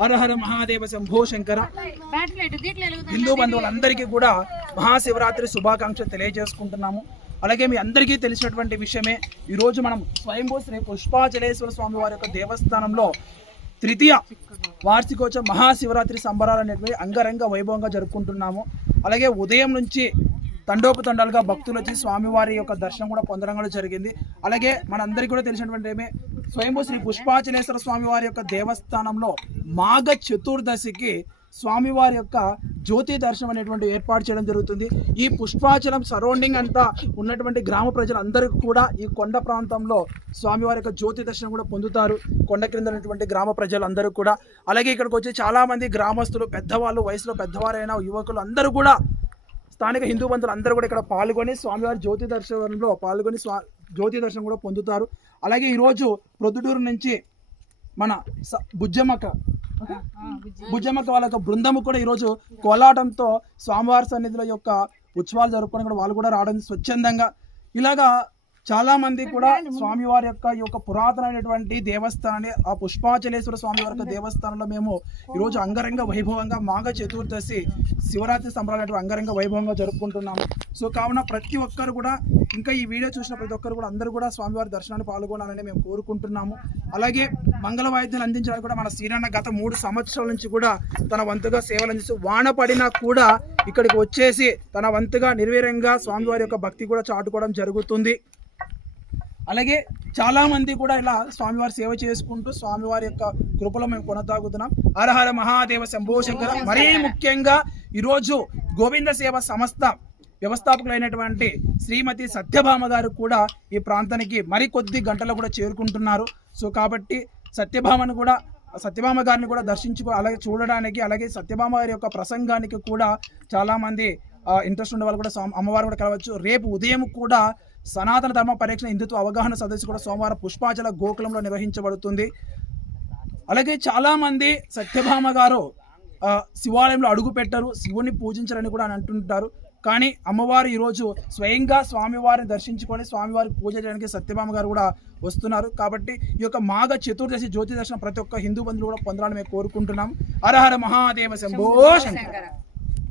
హర హర మహాదేవ శంభో శంకర. హిందూ బంధువులందరికీ కూడా మహాశివరాత్రి శుభాకాంక్షలు తెలియజేసుకుంటున్నాము. అలాగే మీ అందరికీ తెలిసినటువంటి విషయమే, ఈరోజు మనం స్వయంభూ శ్రీ పుష్పాచలేశ్వర స్వామి వారి యొక్క దేవస్థానంలో తృతీయ వార్షికోత్సవ మహాశివరాత్రి సంబరాలు అనేటువంటి అంగరంగ వైభవంగా జరుపుకుంటున్నాము. అలాగే ఉదయం నుంచి తండోపతండాలుగా భక్తులు వచ్చి స్వామివారి యొక్క దర్శనం కూడా పొందడం కూడా జరిగింది. అలాగే మనందరికీ కూడా తెలిసినటువంటి ఏమే, స్వయంభూ శ్రీ పుష్పాచలేశ్వర స్వామి వారి యొక్క దేవస్థానంలో మాఘ చతుర్దశికి స్వామివారి యొక్క జ్యోతి దర్శనం అనేటువంటి ఏర్పాటు చేయడం జరుగుతుంది. ఈ పుష్పాచలం సరౌండింగ్ అంతా ఉన్నటువంటి గ్రామ ప్రజలందరికీ కూడా ఈ కొండ ప్రాంతంలో స్వామివారి యొక్క జ్యోతి దర్శనం కూడా పొందుతారు, కొండ క్రింద ఉన్నటువంటి గ్రామ ప్రజలందరూ కూడా. అలాగే ఇక్కడికి వచ్చి చాలామంది గ్రామస్తులు, పెద్దవాళ్ళు, వయసులో పెద్దవారైన యువకులు అందరూ కూడా, స్థానిక హిందూ బంధువులు అందరూ కూడా ఇక్కడ పాల్గొని స్వామివారి జ్యోతి దర్శనంలో పాల్గొని జ్యోతి దర్శనం కూడా పొందుతారు. అలాగే ఈరోజు ప్రొద్దుటూరు నుంచి మన బుజ్జమ్మక్క వాళ్ళ యొక్క బృందము కూడా ఈరోజు కోలాటంతో స్వామివారి సన్నిధిలో యొక్క ఉత్సవాలు జరుపుకొని కూడా వాళ్ళు కూడా రావడం స్వచ్ఛందంగా. ఇలాగా చాలా మంది కూడా స్వామివారి యొక్క ఈ యొక్క పురాతనమైనటువంటి దేవస్థానాన్ని, ఆ పుష్పాచలేశ్వర స్వామివారి యొక్క దేవస్థానంలో మేము ఈరోజు అంగరంగ వైభవంగా మాఘ చతుర్దశి శివరాత్రి సంబరాలు అంగరంగ వైభవంగా జరుపుకుంటున్నాము. సో కావున ప్రతి ఒక్కరు కూడా, ఇంకా ఈ వీడియో చూసిన ప్రతి ఒక్కరు కూడా అందరూ కూడా స్వామివారి దర్శనాన్ని పాల్గొనాలని మేము కోరుకుంటున్నాము. అలాగే మంగళ వాయిద్యాలు అందించడానికి కూడా మన శ్రీరన్న గత 3 సంవత్సరాల నుంచి కూడా తన వంతుగా సేవలు అందిస్తూ, వాన పడినా కూడా ఇక్కడికి వచ్చేసి తన వంతుగా నిర్వీర్యంగా స్వామివారి యొక్క భక్తి కూడా చాటుకోవడం జరుగుతుంది. అలాగే చాలామంది కూడా ఇలా స్వామివారి సేవ చేసుకుంటూ స్వామివారి యొక్క కృపలో మేము కొనసాగుతున్నాం. హర హర మహాదేవ శంభో శంకర. మరీ ముఖ్యంగా ఈరోజు గోవింద సేవ సంస్థ వ్యవస్థాపకులైనటువంటి శ్రీమతి సత్యభామ గారు కూడా ఈ ప్రాంతానికి మరికొద్ది గంటలు కూడా చేరుకుంటున్నారు. సో కాబట్టి సత్యభామ గారిని కూడా అలాగే చూడడానికి, అలాగే సత్యభామ గారి యొక్క ప్రసంగానికి కూడా చాలామంది ఇంట్రెస్ట్ ఉండే వాళ్ళు కూడా అమ్మవారు కూడా కలవచ్చు. రేపు ఉదయం కూడా సనాతన ధర్మ పరిరక్షణ హిందుత్వ అవగాహన సదస్సు కూడా సోమవారం పుష్పాచల గోకులంలో నిర్వహించబడుతుంది. అలాగే చాలామంది సత్యభామ గారు శివాలయంలో అడుగు పెట్టరు, శివుని పూజించారని కూడా అని అంటుంటారు. కానీ అమ్మవారు ఈరోజు స్వయంగా స్వామివారిని దర్శించుకొని స్వామివారికి పూజ చేయడానికి సత్యభామ గారు కూడా వస్తున్నారు. కాబట్టి ఈ యొక్క మాఘ చతుర్దశి జ్యోతి దర్శనం ప్రతి ఒక్క హిందూ బంధువులు కూడా పొందాలని మేము కోరుకుంటున్నాం. హర హర మహాదేవ శంభో శంకర.